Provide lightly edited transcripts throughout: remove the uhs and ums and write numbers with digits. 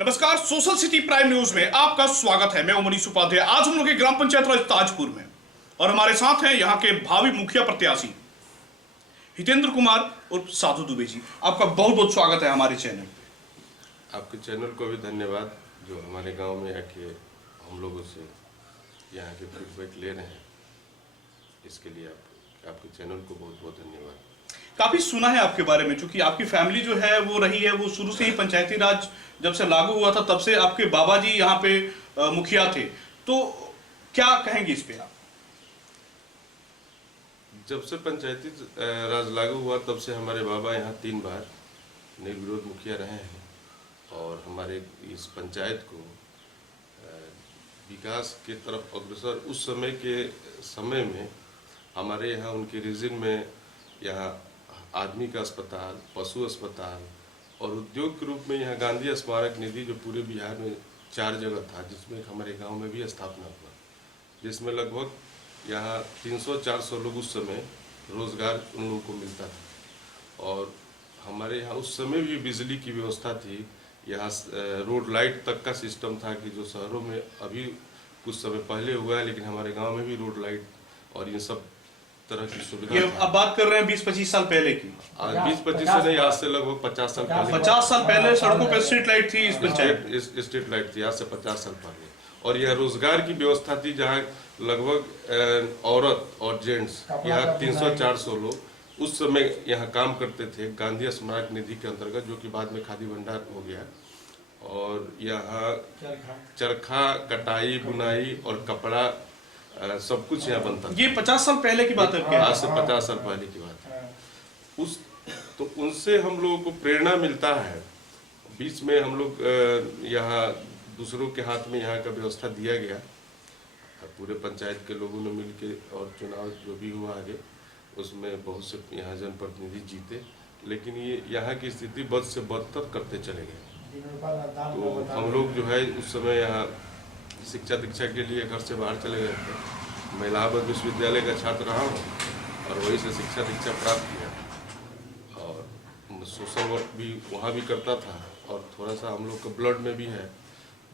नमस्कार, social city prime news में आपका स्वागत है। मैं मनीष उपाध्याय। आज हम लोग के ग्राम पंचायत राज ताजपुर में और हमारे साथ हैं यहाँ के भावी मुखिया प्रत्याशी हितेंद्र कुमार और साधु दुबे जी। आपका बहुत बहुत स्वागत है हमारे चैनल पे। आपके चैनल को भी धन्यवाद जो हमारे गांव में आके हम लोगों से यहाँ के फीडबैक ले रहे हैं, इसके लिए आपके चैनल को बहुत बहुत धन्यवाद। काफी सुना है आपके बारे में, क्योंकि आपकी फैमिली जो है वो रही है, वो शुरू से ही पंचायती राज जब से लागू हुआ था तब से आपके बाबा जी यहाँ पे मुखिया थे। तो क्या कहेंगे इस पे आप? जब से पंचायती राज लागू हुआ तब से हमारे बाबा यहाँ 3 बार निर्विरोध मुखिया रहे हैं और हमारे इस पंचायत को विकास के तरफ अग्रसर उस समय में हमारे यहाँ उनके रीजन में यहाँ आदमी का अस्पताल, पशु अस्पताल और उद्योग के रूप में यहाँ गांधी स्मारक निधि जो पूरे बिहार में 4 जगह था, जिसमें हमारे गांव में भी स्थापना हुआ, जिसमें लगभग यहाँ 300-400 लोग उस समय रोजगार उन लोगों को मिलता था। और हमारे यहाँ उस समय भी बिजली की व्यवस्था थी, यहाँ रोड लाइट तक का सिस्टम था कि जो शहरों में अभी कुछ समय पहले हुआ है, लेकिन हमारे गाँव में भी रोड लाइट और ये सब तरह की सुविधा। ये अब बात कर रहे हैं 20-25 साल पहले की। 20-25 से नहीं, आज से लगभग 50 साल पहले। 50 साल पहले सड़कों पे स्ट्रीट लाइट थी इस पंचायत। स्ट्रीट लाइट थी आज से 50 साल पहले। और यह रोजगार की व्यवस्था थी जहाँ लगभग औरत और जेंट्स यहाँ 300-400 लोग उस समय यहाँ काम करते थे गांधी स्मारक निधि के अंतर्गत, जो कि बाद में खादी भंडार हो गया। और यहाँ चरखा, कटाई, बुनाई और कपड़ा सब कुछ यहाँ बनता था। ये 50 साल पहले की बात है। आज से 50 साल पहले की बात है। तो उनसे हम लोगों को प्रेरणा मिलता है। बीच में हम लोग यहाँ दूसरों के हाथ में यहाँ का व्यवस्था दिया गया, पूरे पंचायत के लोगों ने मिलके, और चुनाव जो भी हुआ आगे उसमें बहुत से यहाँ जनप्रतिनिधि जीते, लेकिन ये यहाँ की स्थिति बद से बदतर करते चले गए। तो हम लोग जो है उस समय यहाँ शिक्षा दीक्षा के लिए घर से बाहर चले गए थे। मैं इलाहाबाद विश्वविद्यालय का छात्र रहा हूँ और वहीं से शिक्षा दीक्षा प्राप्त किया और सोशल वर्क भी वहाँ भी करता था और थोड़ा सा हम लोग का ब्लड में भी है।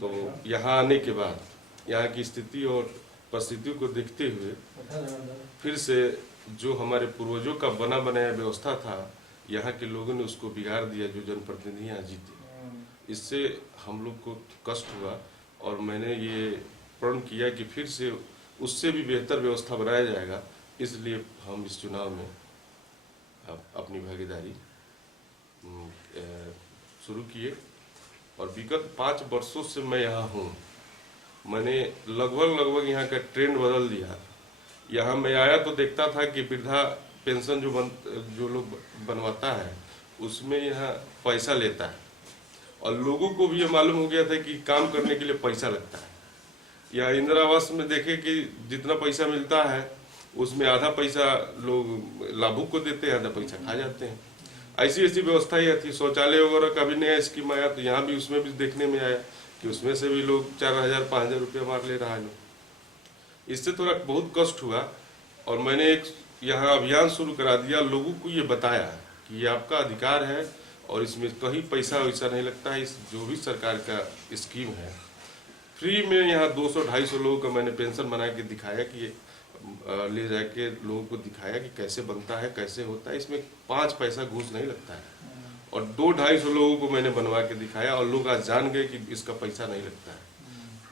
तो यहाँ आने के बाद यहाँ की स्थिति और परिस्थितियों को देखते हुए फिर से जो हमारे पूर्वजों का बना बनाया व्यवस्था था, यहाँ के लोगों ने उसको बिगाड़ दिया, जो जनप्रतिनिधि यहाँ जीते। इससे हम लोग को कष्ट हुआ और मैंने ये प्रण किया कि फिर से उससे भी बेहतर व्यवस्था बनाया जाएगा। इसलिए हम इस चुनाव में अपनी भागीदारी शुरू किए और विगत 5 वर्षों से मैं यहाँ हूँ। मैंने लगभग यहाँ का ट्रेंड बदल दिया। यहाँ मैं आया तो देखता था कि वृद्धा पेंशन जो लोग बनवाता है उसमें यहाँ पैसा लेता है, और लोगों को भी ये मालूम हो गया था कि काम करने के लिए पैसा लगता है। या इंदिरा आवास में देखे कि जितना पैसा मिलता है उसमें आधा पैसा लोग लाभुक को देते हैं, आधा पैसा खा जाते हैं। ऐसी व्यवस्था ही थी। शौचालय वगैरह का भी नया स्कीम आया, तो यहाँ भी उसमें भी देखने में आया कि उसमें से भी लोग 4,000-5,000 रुपये मार ले रहा है लोग। इससे थोड़ा बहुत कष्ट हुआ और मैंने एक यहाँ अभियान शुरू करा दिया, लोगों को ये बताया कि ये आपका अधिकार है और इसमें कहीं पैसा वैसा नहीं लगता है। इस जो भी सरकार का स्कीम है फ्री में यहाँ 200-250 लोगों का मैंने पेंशन बना के दिखाया कि ले जाके लोगों को दिखाया कि कैसे बनता है, कैसे होता है। इसमें 5 पैसा घूस नहीं लगता है और 200-250 लोगों को मैंने बनवा के दिखाया और लोग आज जान गए कि इसका पैसा नहीं लगता है।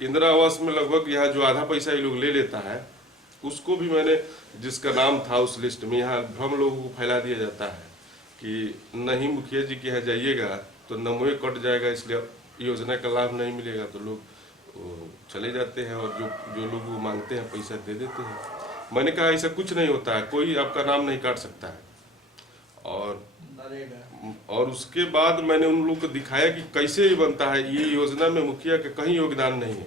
इंदिरा आवास में लगभग यहाँ जो आधा पैसा ये लोग ले लेता है उसको भी मैंने, जिसका नाम था उस लिस्ट में, यहाँ भ्रम लोगों को फैला दिया जाता है कि नहीं मुखिया जी के यहाँ जाइएगा तो नमोए कट जाएगा, इसलिए योजना का लाभ नहीं मिलेगा। तो लोग चले जाते हैं और जो लोग वो मांगते हैं पैसा दे देते हैं। मैंने कहा ऐसा कुछ नहीं होता है, कोई आपका नाम नहीं काट सकता है। और उसके बाद मैंने उन लोगों को दिखाया कि कैसे ये बनता है। ये योजना में मुखिया का कहीं योगदान नहीं है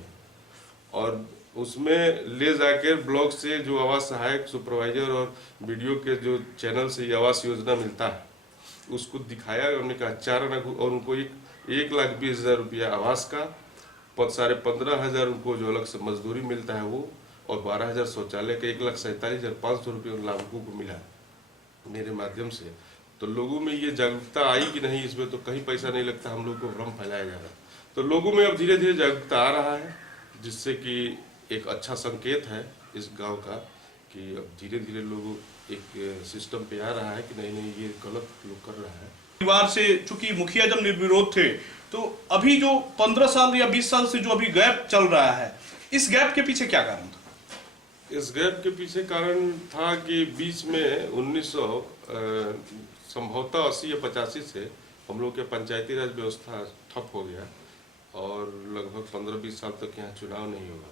और उसमें ले जाकर ब्लॉक से जो आवास सहायक, सुपरवाइजर और वीडियो के जो चैनल से ये आवास योजना मिलता है उसको दिखाया। उन्होंने कहा 4 लाख और उनको 1,20,000 रुपया आवास का, 15,500 उनको जो अलग से मजदूरी मिलता है वो, और 12,000 शौचालय का, 1,47,500 रुपये उन लाभुकों को मिला मेरे माध्यम से। तो लोगों में ये जागरूकता आई कि नहीं इसमें तो कहीं पैसा नहीं लगता, हम लोग को भ्रम फैलाया जा रहा। तो लोगों में अब धीरे धीरे जागरूकता आ रहा है, जिससे कि एक अच्छा संकेत है इस गांव का कि अब धीरे धीरे लोग एक सिस्टम पे आ रहा है कि नहीं नहीं ये गलत लोग कर रहा है। परिवार से चूंकि मुखिया जब निर्विरोध थे, तो अभी जो 15 साल या 20 साल से जो अभी गैप चल रहा है, इस गैप के पीछे क्या कारण था? इस गैप के पीछे कारण था कि बीच में 1900 संभवतः 80 या 85 से हम लोग के पंचायती राज व्यवस्था ठप हो गया और लगभग 15-20 साल तक यहाँ चुनाव नहीं हुआ।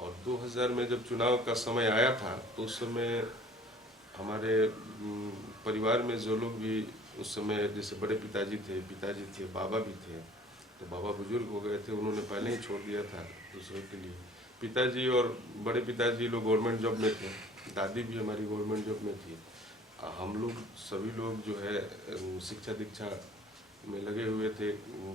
और 2000 में जब चुनाव का समय आया था तो उस समय हमारे परिवार में जो लोग भी उस समय, जैसे बड़े पिताजी थे, बाबा भी थे, तो बाबा बुजुर्ग हो गए थे, उन्होंने पहले ही छोड़ दिया था दूसरों के लिए। पिताजी और बड़े पिताजी लोग गवर्नमेंट जॉब में थे, दादी भी हमारी गवर्नमेंट जॉब में थी। हम लोग सभी लोग जो है शिक्षा दीक्षा में लगे हुए थे,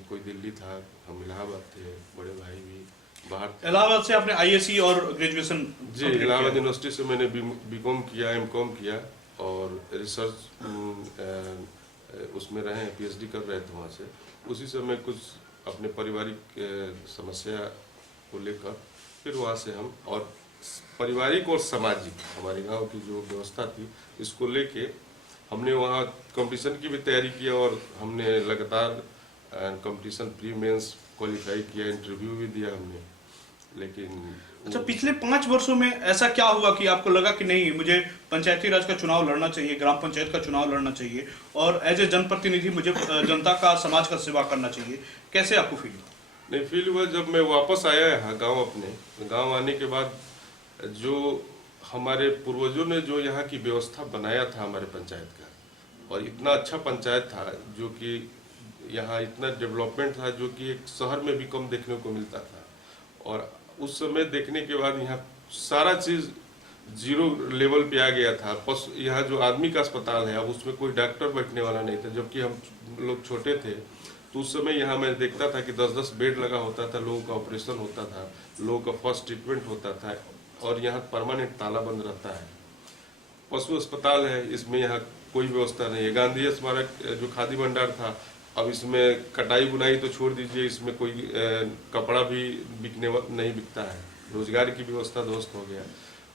कोई दिल्ली था, हम इलाहाबाद थे, बड़े भाई भी बाहर थे। इलाहाबाद से आपने आईएससी और ग्रेजुएशन? जी, इलाहाबाद यूनिवर्सिटी से मैंने बीकॉम किया, एमकॉम किया और रिसर्च उसमें रहे, पीएचडी कर रहे थे वहाँ से। उसी समय कुछ अपने पारिवारिक समस्या को लेकर फिर वहाँ से हम, और पारिवारिक और सामाजिक हमारे गांव की जो व्यवस्था थी इसको लेके हमने वहाँ कंपटीशन की भी तैयारी किया और हमने लगातार कंपटीशन प्री मेंस क्वालिफाई किया, इंटरव्यू भी दिया हमने। लेकिन अच्छा, पिछले 5 वर्षों में ऐसा क्या हुआ कि आपको लगा कि नहीं, मुझे पंचायती राज का चुनाव लड़ना चाहिए, ग्राम पंचायत का चुनाव लड़ना चाहिए और एज ए जनप्रतिनिधि मुझे जनता का, समाज का सेवा करना चाहिए? कैसे आपको फील हुआ? नहीं, फील हुआ जब मैं वापस आया यहाँ गांव, अपने गांव आने के बाद जो हमारे पूर्वजों ने जो यहाँ की व्यवस्था बनाया था हमारे पंचायत का, और इतना अच्छा पंचायत था जो कि यहाँ इतना डेवलपमेंट था जो कि एक शहर में भी कम देखने को मिलता था। और उस समय देखने के बाद यहाँ सारा चीज़ जीरो लेवल पे आ गया था। बस यहाँ जो आदमी का अस्पताल है अब उसमें कोई डॉक्टर बैठने वाला नहीं था, जबकि हम लोग छोटे थे तो उस समय यहाँ मैं देखता था कि 10-10 बेड लगा होता था, लोगों का ऑपरेशन होता था, लोगों का फर्स्ट ट्रीटमेंट होता था, और यहाँ परमानेंट ताला बंद रहता है। पशु अस्पताल है, इसमें यहाँ कोई व्यवस्था नहीं है। गांधी स्मारक जो खादी भंडार था, अब इसमें कटाई बुनाई तो छोड़ दीजिए, इसमें कोई कपड़ा भी नहीं बिकता है, रोजगार की व्यवस्था ध्वस्त हो गया।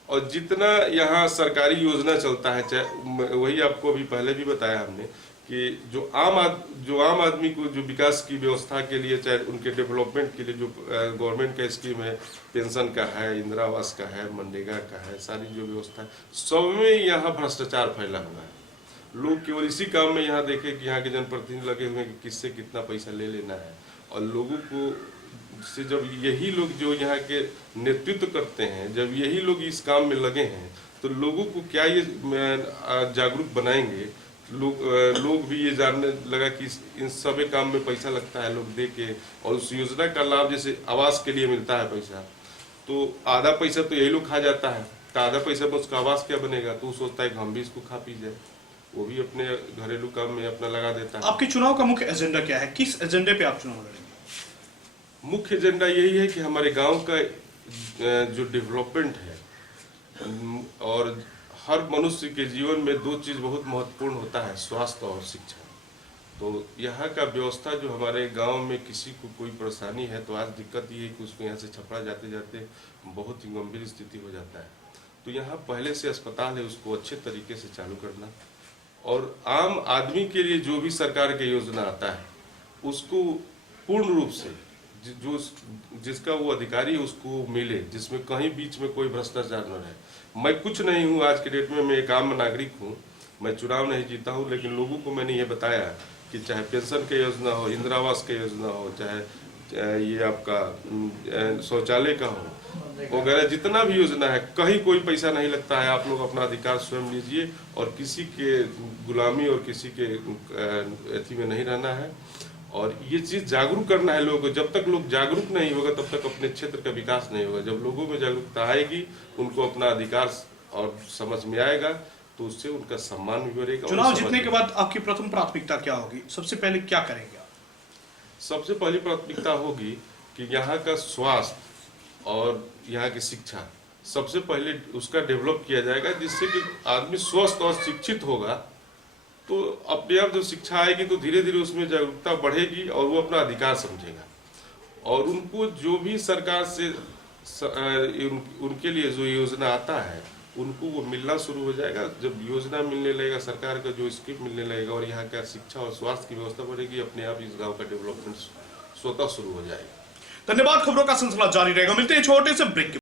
और जितना यहाँ सरकारी योजना चलता है, चाहे वही आपको अभी पहले भी बताया हमने कि जो आम आदमी को जो विकास की व्यवस्था के लिए, चाहे उनके डेवलपमेंट के लिए जो गवर्नमेंट का स्कीम है, पेंशन का है, इंदिरा आवास का है, मनरेगा का है, सारी जो व्यवस्था है सब में यहाँ भ्रष्टाचार फैला हुआ है। लोग केवल इसी काम में यहाँ देखे कि यहाँ के जनप्रतिनिधि लगे हुए हैं कि किससे कितना पैसा ले लेना है, और लोगों को से जब यही लोग जो यहाँ के नेतृत्व करते हैं, जब यही लोग इस काम में लगे हैं तो लोगों को क्या ये जागरूक बनाएंगे। लोग भी ये जानने लगा कि इन सभी काम में पैसा लगता है, लोग दे के, और उस योजना का लाभ जैसे आवास के लिए मिलता है पैसा, तो आधा पैसा तो यही लोग खा जाता है, तो आधा पैसा में उसका आवास क्या बनेगा, तो सोचता है कि हम भी इसको खा पी जाए, वो भी अपने घरेलू काम में अपना लगा देता है। आपके चुनाव का मुख्य एजेंडा क्या है? किस एजेंडे पे आप चुनाव लड़ेंगे? मुख्य एजेंडा यही है कि हमारे गांव का जो डेवलपमेंट है, और हर मनुष्य के जीवन में 2 चीज़ बहुत महत्वपूर्ण होता है, स्वास्थ्य और शिक्षा। तो यहाँ का व्यवस्था जो हमारे गांव में किसी को कोई परेशानी है तो आज दिक्कत ये है कि उसको यहाँ से छपड़ा जाते जाते बहुत ही गंभीर स्थिति हो जाता है। तो यहाँ पहले से अस्पताल है, उसको अच्छे तरीके से चालू करना, और आम आदमी के लिए जो भी सरकार की योजना आता है उसको पूर्ण रूप से जो जिसका वो अधिकारी है उसको मिले, जिसमें कहीं बीच में कोई भ्रष्टाचार न रहे। मैं कुछ नहीं हूँ आज के डेट में, मैं एक आम नागरिक हूँ, मैं चुनाव नहीं जीता हूँ, लेकिन लोगों को मैंने ये बताया कि चाहे पेंशन की योजना हो, इंदिरा आवास की योजना हो, चाहे ये आपका शौचालय का हो वगैरह, जितना भी योजना है कहीं कोई पैसा नहीं लगता है। आप लोग अपना अधिकार स्वयं लीजिए और किसी के गुलामी और किसी के अथी में नहीं रहना है, और ये चीज़ जागरूक करना है लोगों को। जब तक लोग जागरूक नहीं होगा तब तक अपने क्षेत्र का विकास नहीं होगा। जब लोगों में जागरूकता आएगी, उनको अपना अधिकार और समझ में आएगा, तो उससे उनका सम्मान भी बढ़ेगा। चुनाव जीतने के बाद आपकी प्रथम प्राथमिकता क्या होगी? सबसे पहले क्या करेंगे आप? सबसे पहली प्राथमिकता होगी कि यहाँ का स्वास्थ्य और यहाँ की शिक्षा सबसे पहले उसका डेवलप किया जाएगा, जिससे कि आदमी स्वस्थ और शिक्षित होगा तो अपने आप जब शिक्षा आएगी तो धीरे धीरे उसमें जागरूकता बढ़ेगी और वो अपना अधिकार समझेगा। और उनको जो भी सरकार से उनके लिए जो योजना आता है उनको वो मिलना शुरू हो जाएगा। जब योजना मिलने लगेगा, सरकार का जो स्कीम मिलने लगेगा और यहाँ का शिक्षा और स्वास्थ्य की व्यवस्था बढ़ेगी, अपने आप इस गांव का डेवलपमेंट स्वतः शुरू हो जाएगा। धन्यवाद। खबरों का सिलसिला जारी रहेगा। मिलते हैं छोटे से ब्रेक के